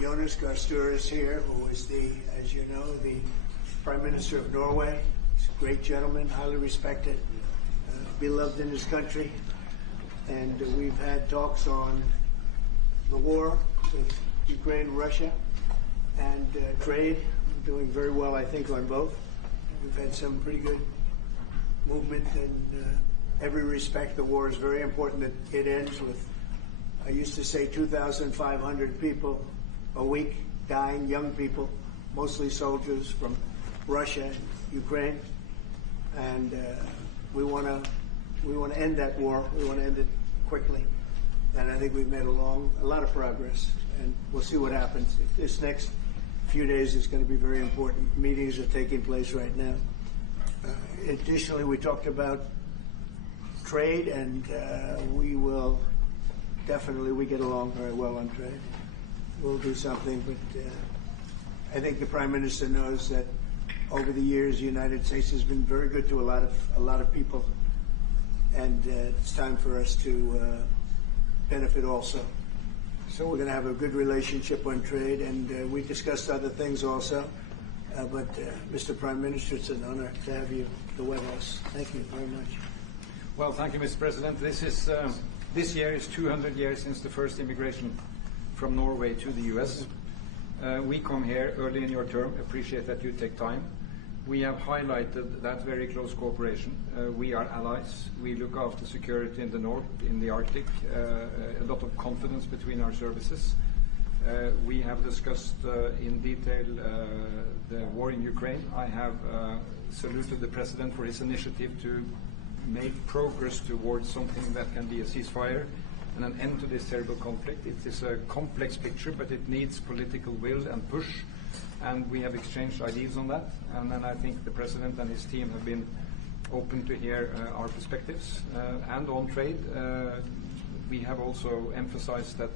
Jonas Støre is here, who is as you know, the Prime Minister of Norway. He's a great gentleman, highly respected, beloved in his country. And we've had talks on the war with Ukraine and Russia and trade. We're doing very well, I think, on both. We've had some pretty good movement in every respect. The war is very important that it ends with, I used to say, 2,500 people a week dying, young people, mostly soldiers from Russia and Ukraine. And we want to end that war. We want to end it quickly. And I think we've made a lot of progress. And we'll see what happens. This next few days is going to be very important. Meetings are taking place right now. Additionally, we talked about trade, and we get along very well on trade. We'll do something, but I think the Prime Minister knows that over the years the United States has been very good to a lot of people, and it's time for us to benefit also. So we're going to have a good relationship on trade, and we discussed other things also. But Mr. Prime Minister, it's an honor to have you at the White House. Thank you very much. Well, thank you, Mr. President. This year is 200 years since the first immigration from Norway to the U.S. We come here early in your term. Appreciate that you take time. We have highlighted that very close cooperation. We are allies. We look after security in the north, in the Arctic. A lot of confidence between our services. We have discussed in detail the war in Ukraine. I have saluted the President for his initiative to make progress towards something that can be a ceasefire and an end to this terrible conflict. It is a complex picture, but it needs political will and push, and we have exchanged ideas on that. And then I think the President and his team have been open to hear our perspectives. And on trade, we have also emphasized that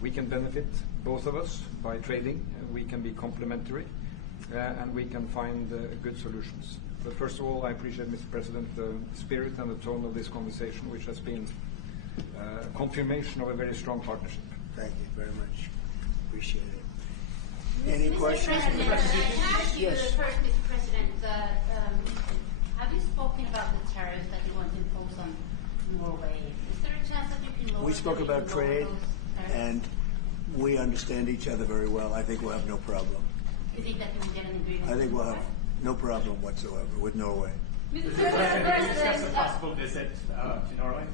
we can benefit, both of us, by trading. We can be complementary, and we can find good solutions. But first of all, I appreciate, Mr. President, the spirit and the tone of this conversation, which has been a confirmation of a very strong partnership. Thank you very much. Appreciate it. Any Mr. questions? President, can I ask you Yes. first, Mr. President, have you spoken about the tariffs that you want to impose on Norway? Is there a chance that you can lower We spoke about trade, those tariffs? and we understand each other very well. I think we'll have no problem. You think that you will get an agreement? I think we'll have no problem whatsoever with Norway. Mr. President, did you discuss a possible visit to Norway?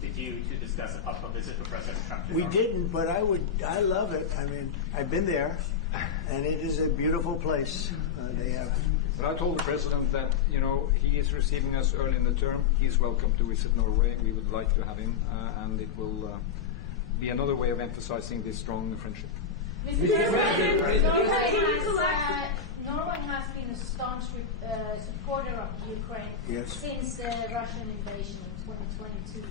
Did you discuss a possible visit for President Trump to We Norway? didn't, but I love it. I mean, I've been there, and it is a beautiful place. They have. But I told the President that, he is receiving us early in the term. He's welcome to visit Norway. We would like to have him, and it will be another way of emphasizing this strong friendship. Mr. President, Norway has been a staunch supporter of Ukraine since the Russian invasion in 2022.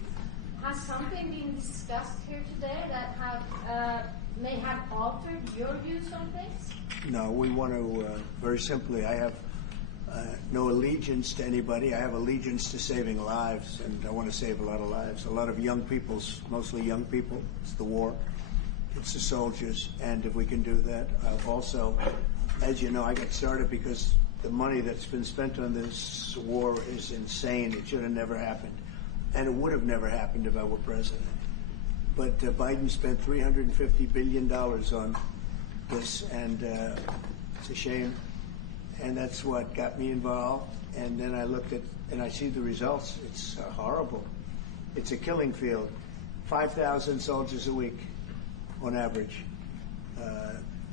Has something been discussed here today that may have altered your views on this? No, we want to, very simply, I have no allegiance to anybody. I have allegiance to saving lives, and I want to save a lot of lives. A lot of young people, mostly young people. It's the war. It's the soldiers, and if we can do that. Also, as you know, I got started because the money that's been spent on this war is insane. It should have never happened, and it would have never happened if I were president. But Biden spent $350 billion on this, and it's a shame, and that's what got me involved. And then I looked at, and I see the results. It's horrible. It's a killing field. 5,000 soldiers a week on average,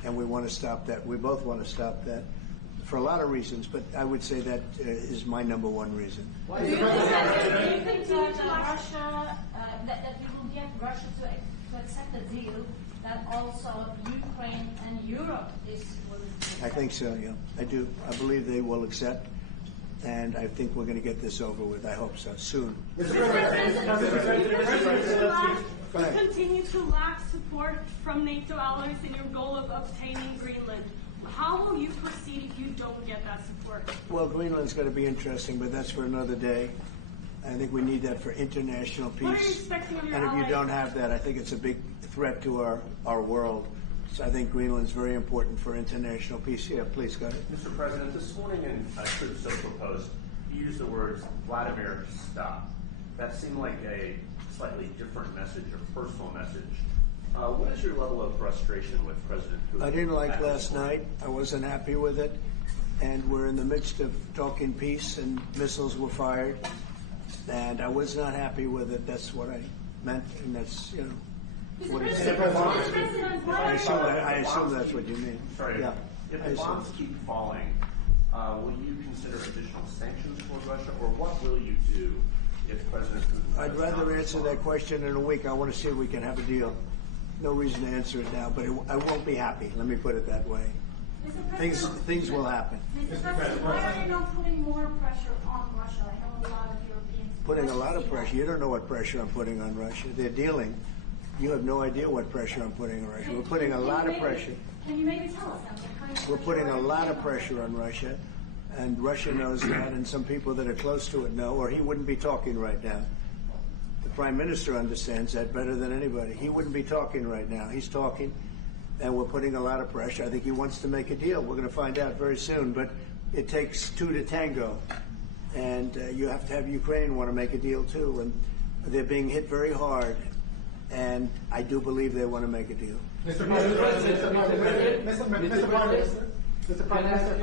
and we want to stop that. We both want to stop that for a lot of reasons, but I would say that is my number one reason. Do you think that Russia, that you will get Russia to accept a deal that also Ukraine and Europe is willing to accept? I think so, yeah. I do. I believe they will accept, and I think we're going to get this over with. I hope so, soon. You continue to lack support from NATO allies in your goal of obtaining Greenland. How will you proceed if you don't get that support? Well, Greenland's going to be interesting, but that's for another day. I think we need that for international peace. What are you expecting of your And if you allies? don't have that, I think it's a big threat to our world. So I think Greenland's very important for international peace. Yeah, please go ahead. Mr. President, this morning in a Truth Social Post, you used the words Vladimir, stop. That seemed like a slightly different message, a personal message. What is your level of frustration with President Putin? I didn't like last night. I wasn't happy with it. And we're in the midst of talking peace, and missiles were fired. And I was not happy with it. That's what I meant, and that's, you know, what it said. I assume that's what you mean. Sorry. Yeah. If the bombs keep falling, will you consider additional sanctions toward Russia, or what will you do if President Putin... I'd rather answer that question in a week. I want to see if we can have a deal. No reason to answer it now, but I won't be happy. Let me put it that way. Things will happen. Mr. President, why are you not putting more pressure on Russia? I know a lot of Europeans... Putting a lot of pressure. You don't know what pressure I'm putting on Russia. They're dealing. You have no idea what pressure I'm putting on Russia. We're putting a lot of pressure. Can you maybe tell us that? We're putting a lot of pressure on Russia, and Russia knows that, and some people that are close to it know, or he wouldn't be talking right now. The Prime Minister understands that better than anybody. He wouldn't be talking right now. He's talking, and we're putting a lot of pressure. I think he wants to make a deal. We're going to find out very soon, but it takes two to tango, and you have to have Ukraine want to make a deal too, and they're being hit very hard, and I do believe they want to make a deal. Mr. President, Mr. Prime Minister,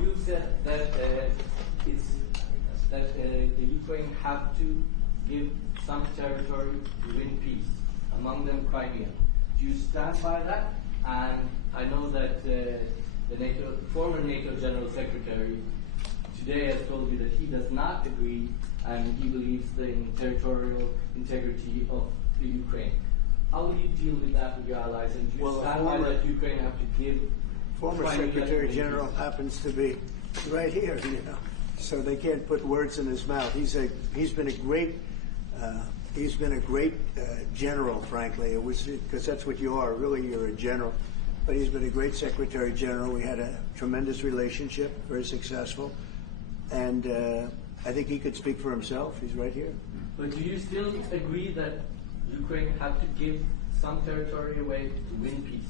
you said that the Ukraine have to give some territory to win peace, among them Crimea. Do you stand by that? And I know that the former NATO General Secretary today has told me that he does not agree, and he believes in territorial integrity of the Ukraine. How will you deal with that with your allies? And do you stand by that Ukraine have to give? Former Secretary General happens to be right here, you know, so they can't put words in his mouth. He's been a great general, frankly. It was because that's what you are. Really, you're a general. But he's been a great Secretary General. We had a tremendous relationship, very successful, and I think he could speak for himself. He's right here. But do you still agree that Ukraine have to give some territory away to win peace?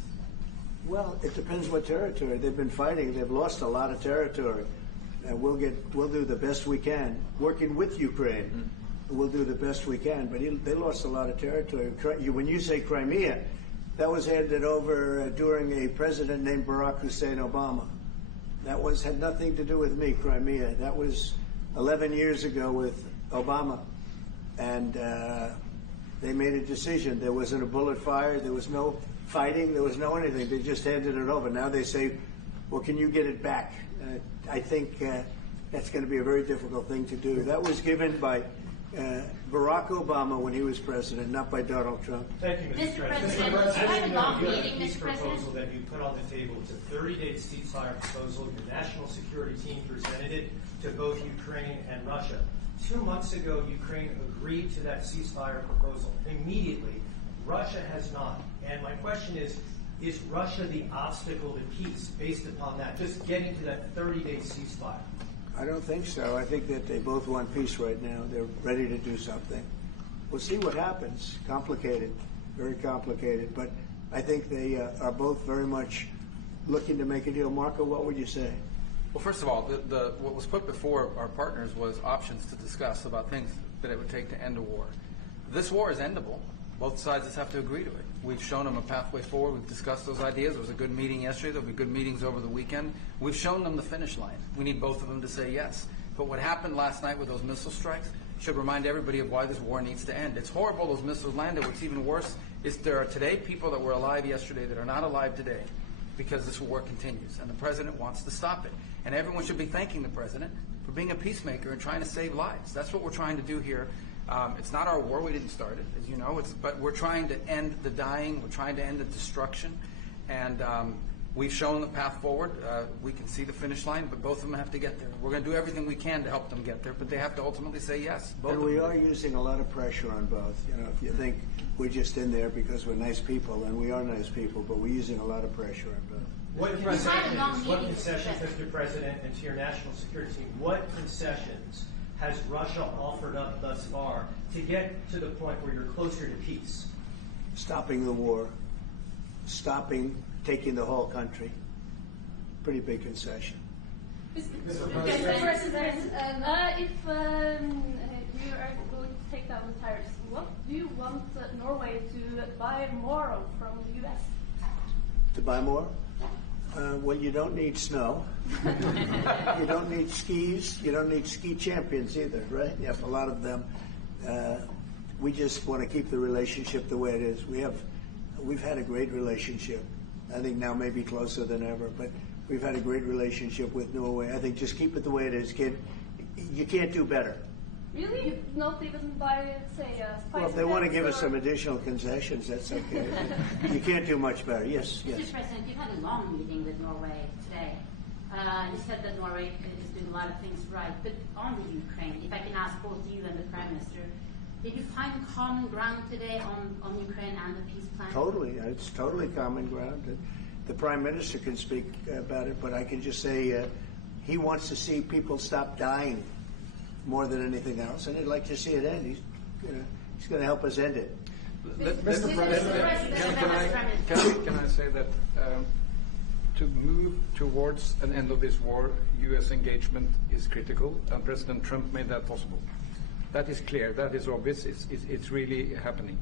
Well, it depends what territory. They've been fighting. They've lost a lot of territory. And we'll do the best we can. Working with Ukraine, we'll do the best we can. But they lost a lot of territory. When you say Crimea, that was handed over during a president named Barack Hussein Obama. That had nothing to do with me, Crimea. That was 11 years ago with Obama. And they made a decision. There wasn't a bullet fired. There was no fighting. There was no anything. They just handed it over. Now they say, well, can you get it back? I think that's going to be a very difficult thing to do. That was given by Barack Obama when he was president, not by Donald Trump. Thank you, Mr. President. You had a long meeting, peace Mr. President. proposal that you put on the table. It's a 30-day ceasefire proposal. Your national security team presented it to both Ukraine and Russia. 2 months ago, Ukraine agreed to that ceasefire proposal. Immediately, Russia has not. And my question is Russia the obstacle to peace based upon that, just getting to that 30-day ceasefire? I don't think so. I think that they both want peace right now. They're ready to do something. We'll see what happens. Complicated, very complicated. But I think they are both very much looking to make a deal. Marco, what would you say? Well, first of all, what was put before our partners was options to discuss about things that it would take to end a war. This war is endable. Both sides just have to agree to it. We've shown them a pathway forward. We've discussed those ideas. It was a good meeting yesterday. There'll be good meetings over the weekend. We've shown them the finish line. We need both of them to say yes. But what happened last night with those missile strikes should remind everybody of why this war needs to end. It's horrible those missiles landed. What's even worse is there are today people that were alive yesterday that are not alive today because this war continues. And the president wants to stop it. And everyone should be thanking the president for being a peacemaker and trying to save lives. That's what we're trying to do here. It's not our war. We didn't start it, as you know. But we're trying to end the dying. We're trying to end the destruction. And we've shown the path forward. We can see the finish line, but both of them have to get there. We're going to do everything we can to help them get there, but they have to ultimately say yes. And we are using a lot of pressure on both. You know, if you think we're just in there because we're nice people, and we are nice people, but we're using a lot of pressure on both. What concessions, Mr. President, and to your national security team, what concessions has Russia offered up thus far to get to the point where you're closer to peace? Stopping the war. taking the whole country. Pretty big concession. Mr. President, if you are going to take down the tariffs, what do you want Norway to buy more of from the U.S.? To buy more? Well, you don't need snow. You don't need skis. You don't need ski champions either, right? You have a lot of them. We just want to keep the relationship the way it is. We've had a great relationship. I think now maybe closer than ever, but we've had a great relationship with Norway. I think just keep it the way it is, kid. You can't do better. Really? Not even by, say, well, if they want to give us some additional concessions, that's okay. You can't do much better. Yes, yes. Mr. President, you had a long meeting with Norway today. You said that Norway is doing a lot of things right, but on the Ukraine, if I can ask both you and the Prime Minister, did you find common ground today on Ukraine and the peace plan? Totally. It's totally common ground. The Prime Minister can speak about it, but I can just say he wants to see people stop dying more than anything else, and he'd like to see it end. He's going to help us end it. Mr. President, can I say that to move towards an end of this war, U.S. engagement is critical, and President Trump made that possible. That is clear. That is obvious. It's really happening.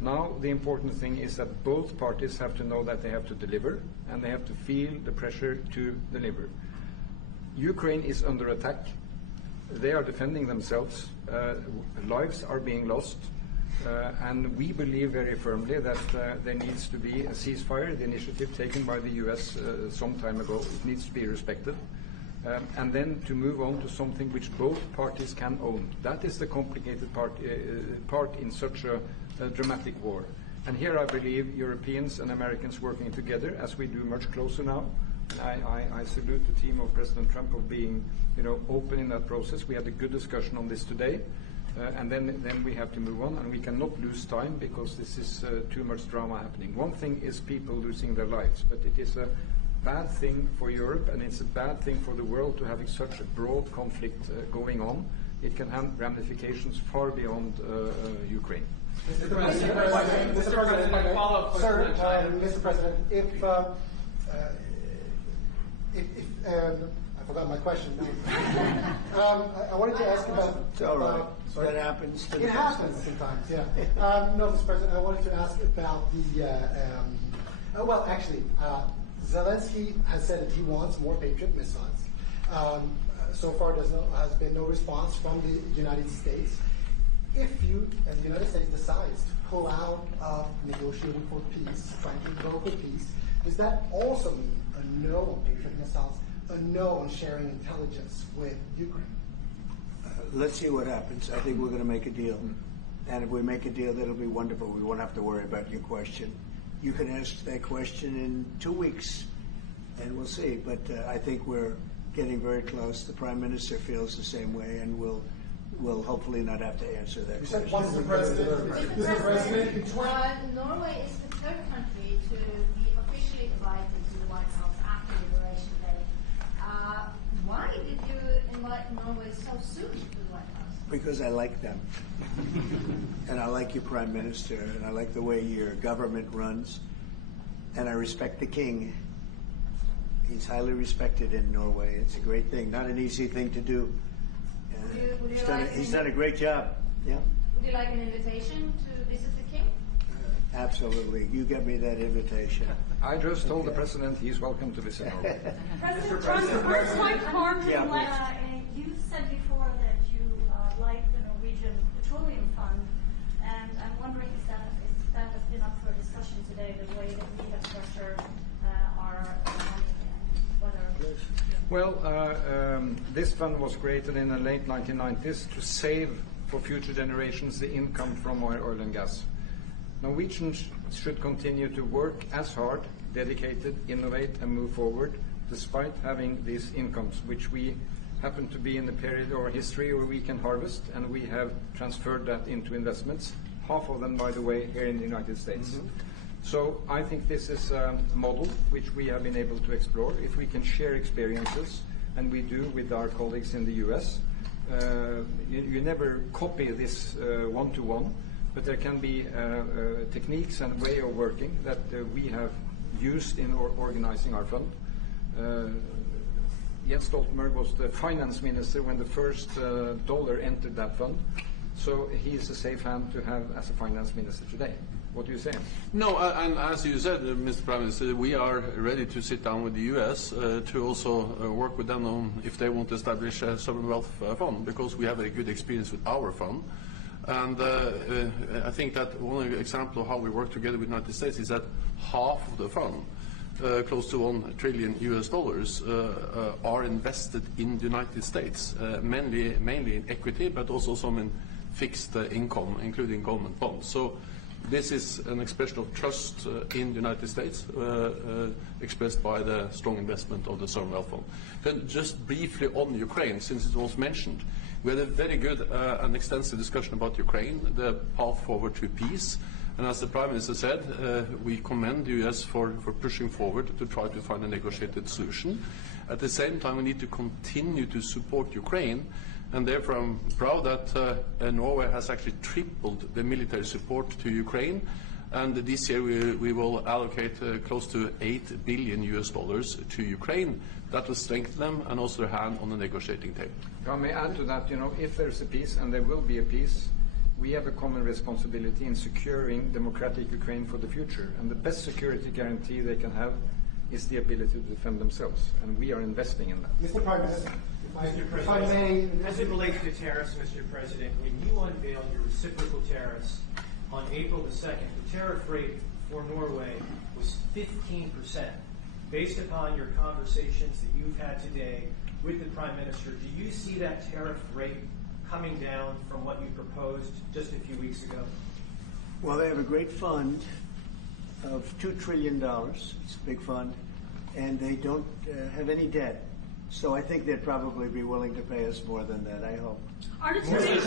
Now, the important thing is that both parties have to know that they have to deliver, and they have to feel the pressure to deliver. Ukraine is under attack. They are defending themselves. Lives are being lost. And we believe very firmly that there needs to be a ceasefire, the initiative taken by the U.S. Some time ago. It needs to be respected. And then to move on to something which both parties can own. That is the complicated part in such a dramatic war. And here I believe Europeans and Americans working together, as we do much closer now. I salute the team of President Trump of being, open in that process. We had a good discussion on this today, and then we have to move on, and we cannot lose time because this is too much drama happening. One thing is people losing their lives, but it is a bad thing for Europe, and it's a bad thing for the world to have such a broad conflict going on. It can have ramifications far beyond Ukraine. Mr. President, Sir, Mr. President, I forgot my question. I wanted to ask about. It's all right. That happens. It happens sometimes. Yeah. No, Mr. President, I wanted to ask about the. Well, actually, Zelensky has said that he wants more Patriot missiles. So far, has been no response from the United States. If you, as the United States, decides to pull out of negotiating for peace, trying to broker peace, does that also mean a no on Patriot missiles, a no on sharing intelligence with Ukraine? Let's see what happens. I think we're going to make a deal. And if we make a deal, that'll be wonderful. We won't have to worry about your question. You can ask that question in 2 weeks, and we'll see. But I think we're getting very close. The Prime Minister feels the same way, and we'll hopefully not have to answer that question. Mr. President, Norway is the third country to be officially invited to the White House after Liberation Day. Why did you invite Norway so soon to the White House? Because I like them. And I like your Prime Minister, and I like the way your government runs. And I respect the King. He's highly respected in Norway. It's a great thing. Not an easy thing to do. He's done a great job. Yeah. Would you like an invitation to visit the King? Absolutely. You get me that invitation. I just told the President he's welcome to visit Norway. President Trump, first like Carmen, you said before that you like the Norwegian Petroleum Fund, and I'm wondering if that has been up for discussion today, the way that we have structured our money and whether. Well, this fund was created in the late 1990s to save for future generations the income from oil and gas. Norwegians should continue to work as hard, dedicated, innovate, and move forward, despite having these incomes, which we happen to be in the period or history where we can harvest, and we have transferred that into investments, half of them, by the way, here in the United States. Mm-hmm. So I think this is a model which we have been able to explore. If we can share experiences, and we do with our colleagues in the U.S., you never copy this one-to-one, but there can be techniques and way of working that we have used in organizing our fund. Jens Stoltenberg was the finance minister when the first dollar entered that fund, so he's a safe hand to have as a finance minister today. What do you say? No, and as you said, Mr. Prime Minister, we are ready to sit down with the U.S. To also work with them on if they want to establish a sovereign wealth fund, because we have a good experience with our fund. And I think that one example of how we work together with the United States is that half of the fund, close to $1 trillion are invested in the United States, mainly in equity, but also some in fixed income, including government bonds. So this is an expression of trust in the United States, expressed by the strong investment of the sovereign wealth fund. Then just briefly on Ukraine, since it was mentioned, we had a very good and extensive discussion about Ukraine, the path forward to peace. And as the Prime Minister said, we commend the US for pushing forward to try to find a negotiated solution. At the same time, we need to continue to support Ukraine. And therefore, I'm proud that Norway has actually tripled the military support to Ukraine. And this year we will allocate close to $8 billion to Ukraine. That will strengthen them and also their hand on the negotiating table. I may add to that, if there's a peace, and there will be a peace, we have a common responsibility in securing democratic Ukraine for the future. And the best security guarantee they can have is the ability to defend themselves. And we are investing in that. Mr. Prime Minister. Mr. President, as it relates to tariffs, Mr. President, when you unveiled your reciprocal tariffs on April the 2nd, the tariff rate for Norway was 15%. Based upon your conversations that you've had today with the Prime Minister, do you see that tariff rate coming down from what you proposed just a few weeks ago? Well, they have a great fund of $2 trillion. It's a big fund. And they don't have any debt. So I think they'd probably be willing to pay us more than that, I hope. Mr.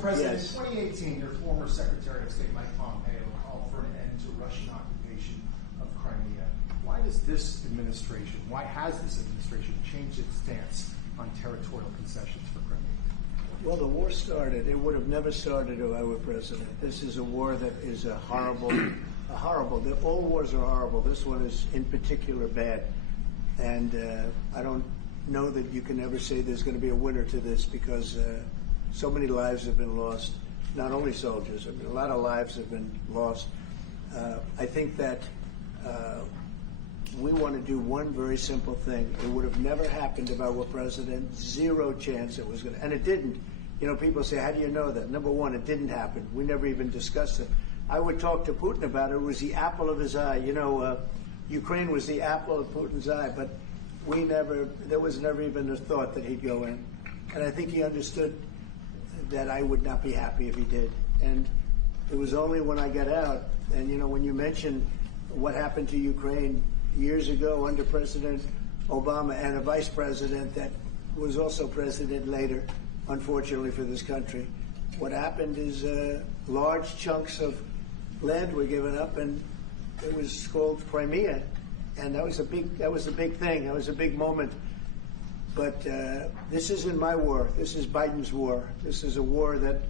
President, yes. In 2018, your former Secretary of State, Mike Pompeo, called for an end to Russian occupation of Crimea. Why has this administration changed its stance on territorial concessions for Crimea? Well, the war started. It would have never started if I were president. This is a war that is horrible. All wars are horrible. This one is in particular bad. And I don't know that you can ever say there's going to be a winner to this, because so many lives have been lost, not only soldiers. I mean, a lot of lives have been lost. I think that we want to do one very simple thing. It would have never happened if I were president. Zero chance it was going to. And it didn't. People say, how do you know that? Number one, it didn't happen. We never even discussed it. I would talk to Putin about it. It was the apple of his eye. Ukraine was the apple of Putin's eye, but there was never even a thought that he'd go in. And I think he understood that I would not be happy if he did. And it was only when I got out, and when you mention what happened to Ukraine years ago under President Obama and a vice president that was also president later, unfortunately for this country, what happened is large chunks of land were given up, and it was called Crimea, and that was a big thing. That was a big moment. But this isn't my war. This is Biden's war. This is a war that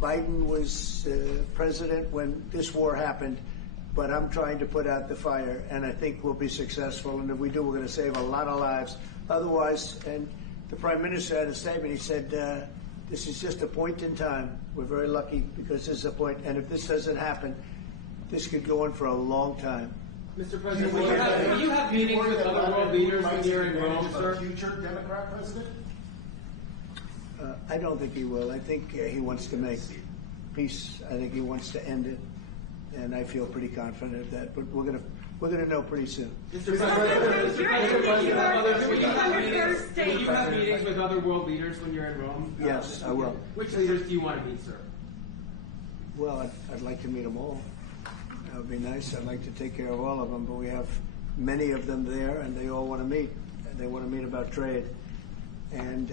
Biden was president when this war happened. But I'm trying to put out the fire, and I think we'll be successful. And if we do, we're going to save a lot of lives. Otherwise, and the Prime Minister had a statement. He said, "This is just a point in time. We're very lucky because this is a point. And if this doesn't happen, this could go on for a long time." Mr. President, will you have meetings with other world leaders when you're in Rome, sir? Future Democrat president? I don't think he will. I think he wants to make peace. I think he wants to end it, and I feel pretty confident of that. But we're gonna know pretty soon. Mr. President, will you have meetings with other world leaders when you're in Rome? Yes, I will. Which leaders do you want to meet, sir? Well, I'd like to meet them all. That would be nice. I'd like to take care of all of them, but we have many of them there, and they all want to meet. They want to meet about trade. And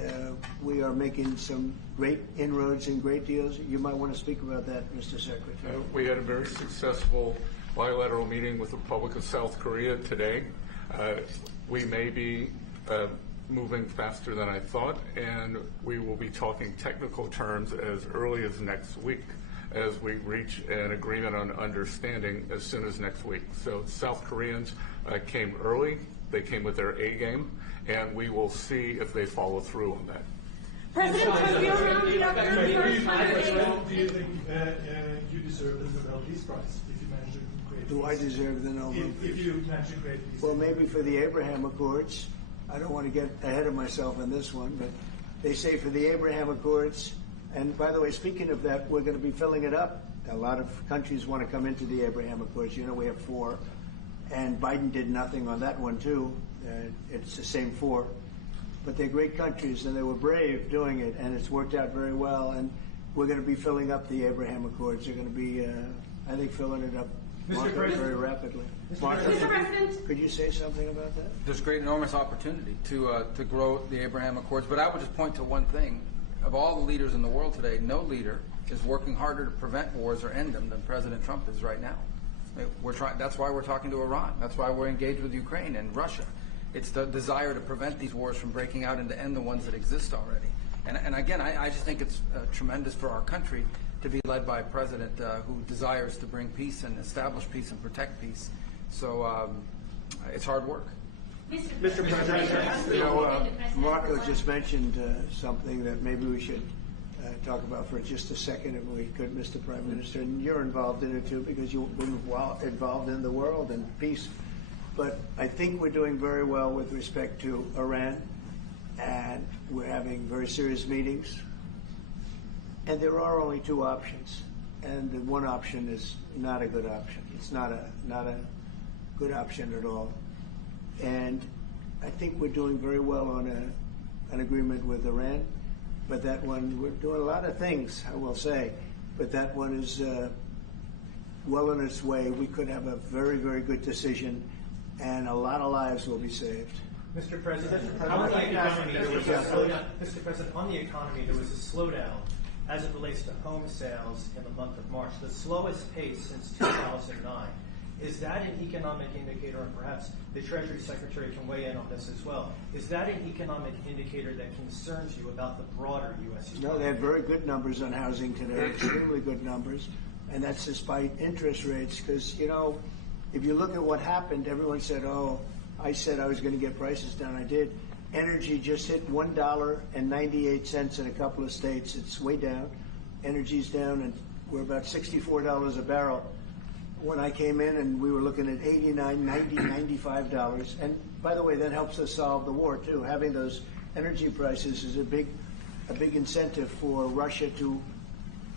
we are making some great inroads and great deals. You might want to speak about that, Mr. Secretary. We had a very successful bilateral meeting with the Republic of South Korea today. We may be moving faster than I thought, and we will be talking technical terms as early as next week as we reach an agreement on understanding as soon as next week. So South Koreans came early, they came with their A game, and we will see if they follow through on that. President Trump, you're rounded up for the first time. Do you think you deserve the Nobel Peace Prize if you manage to create Do I deserve the Nobel Peace? If you manage to create peace? Well, maybe for the Abraham Accords. I don't want to get ahead of myself on this one, but they say for the Abraham Accords, and by the way, speaking of that, we're going to be filling it up. A lot of countries want to come into the Abraham Accords. You know, we have 4, and Biden did nothing on that one, too. It's the same 4. But they're great countries, and they were brave doing it, and it's worked out very well. And we're going to be filling up the Abraham Accords. They're going to be, I think, filling it up very rapidly. Mr. President, could you say something about that? There's great, enormous opportunity to grow the Abraham Accords. But I would just point to one thing. Of all the leaders in the world today, no leader is working harder to prevent wars or end them than President Trump is right now. That's why we're talking to Iran. That's why we're engaged with Ukraine and Russia. It's the desire to prevent these wars from breaking out and to end the ones that exist already. And again, I just think it's tremendous for our country to be led by a president who desires to bring peace and establish peace and protect peace. So it's hard work. Mr. President, you know, Marco just mentioned something that maybe we should talk about for just a second, if we could, Mr. Prime Minister. And you're involved in it, too, because you've been involved in the world and peace. But I think we're doing very well with respect to Iran, and we're having very serious meetings. And there are only 2 options, and the one option is not a good option. It's not a good option at all. And I think we're doing very well on an agreement with Iran, but that one, we're doing a lot of things, I will say, but that one is well on its way. We could have a very, very good decision, and a lot of lives will be saved. Mr. President, on the economy, there was a slowdown. Mr. President, on the economy, there was a slowdown as it relates to home sales in the month of March, the slowest pace since 2009. Is that an economic indicator, and perhaps the Treasury Secretary can weigh in on this as well, is that an economic indicator that concerns you about the broader U.S. economy? No, they had very good numbers on housing today, extremely good numbers, and that's despite interest rates, because, you know, if you look at what happened, everyone said, oh, I said I was going to get prices down. I did. Energy just hit $1.98 in a couple of states. It's way down. Energy's down, and we're about $64 a barrel. When I came in, and we were looking at $89, $90, $95. And by the way, that helps us solve the war, too. Having those energy prices is a big incentive for Russia to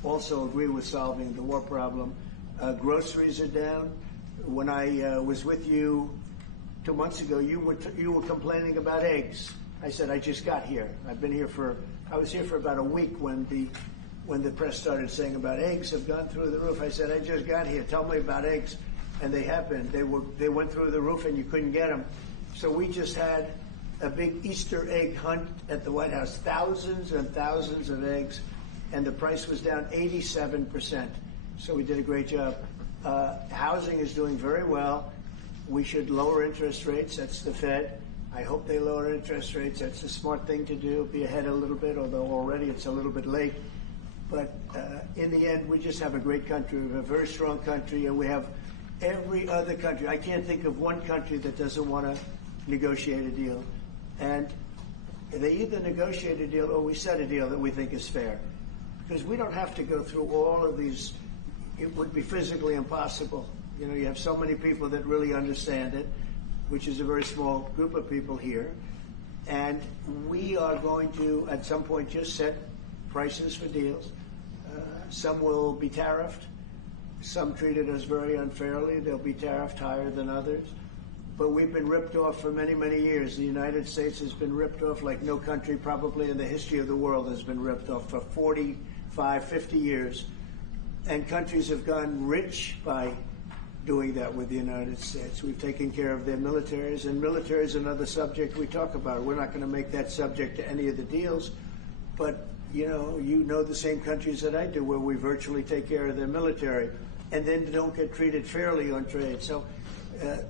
also agree with solving the war problem. Groceries are down. When I was with you 2 months ago, you were complaining about eggs. I said, I just got here. I was here for about a week when the press started saying about eggs have gone through the roof. I said, I just got here. Tell me about eggs. And they have been. They went through the roof and you couldn't get them. So we just had a big Easter egg hunt at the White House. Thousands and thousands of eggs. And the price was down 87%. So we did a great job. Housing is doing very well. We should lower interest rates. That's the Fed. I hope they lower interest rates. That's a smart thing to do. Be ahead a little bit, although already it's a little bit late. But in the end, we just have a great country. We have a very strong country, and we have every other country. I can't think of one country that doesn't want to negotiate a deal. And they either negotiate a deal or we set a deal that we think is fair. Because we don't have to go through all of these. It would be physically impossible. You know, you have so many people that really understand it, which is a very small group of people here. And we are going to, at some point, just set prices for deals. Some will be tariffed. Some treated us very unfairly. They'll be tariffed higher than others. But we've been ripped off for many, many years. The United States has been ripped off like no country probably in the history of the world has been ripped off for 45, 50 years. And countries have gotten rich by doing that with the United States. We've taken care of their militaries, and military is another subject we talk about. We're not going to make that subject to any of the deals, but you know the same countries that I do where we virtually take care of their military and then don't get treated fairly on trade. So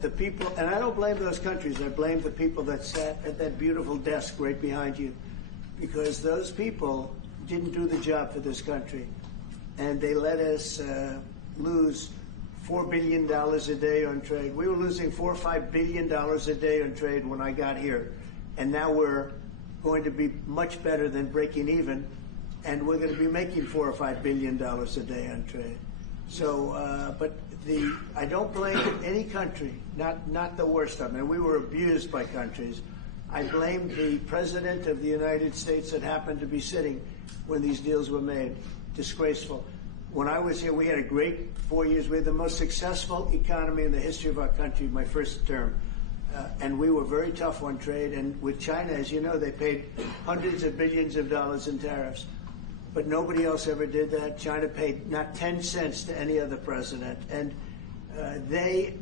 The people, and I don't blame those countries, I blame the people that sat at that beautiful desk right behind you, because those people didn't do the job for this country. And they let us lose $4 billion a day on trade. We were losing $4 or $5 billion a day on trade when I got here. And now we're going to be much better than breaking even. And we're going to be making $4 or $5 billion a day on trade. So, I don't blame any country, not the worst of them. And we were abused by countries. I blame the President of the United States that happened to be sitting when these deals were made. Disgraceful. When I was here, we had a great 4 years. We had the most successful economy in the history of our country, my first term. And we were very tough on trade. And with China, as you know, they paid hundreds of billions of dollars in tariffs. But nobody else ever did that. China paid not 10 cents to any other president. And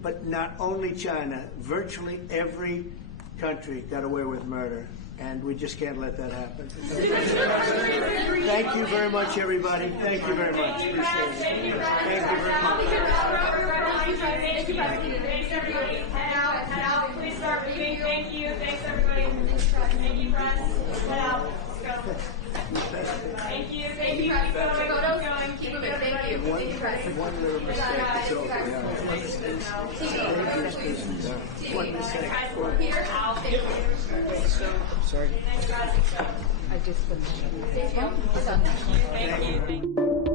but not only China, virtually every country got away with murder. And we just can't let that happen. Thank you very much, everybody. Thank you very much. Appreciate it. Thank you very much. Thanks, everybody. Head out. Please start moving. Thank you. Thanks, everybody. Thank you, press. Head out. Let's go. Thank you. Thank you. Keep going. Keep moving. Thank you. One little mistake. It's over. One mistake. Sorry. I just finished. Thank you.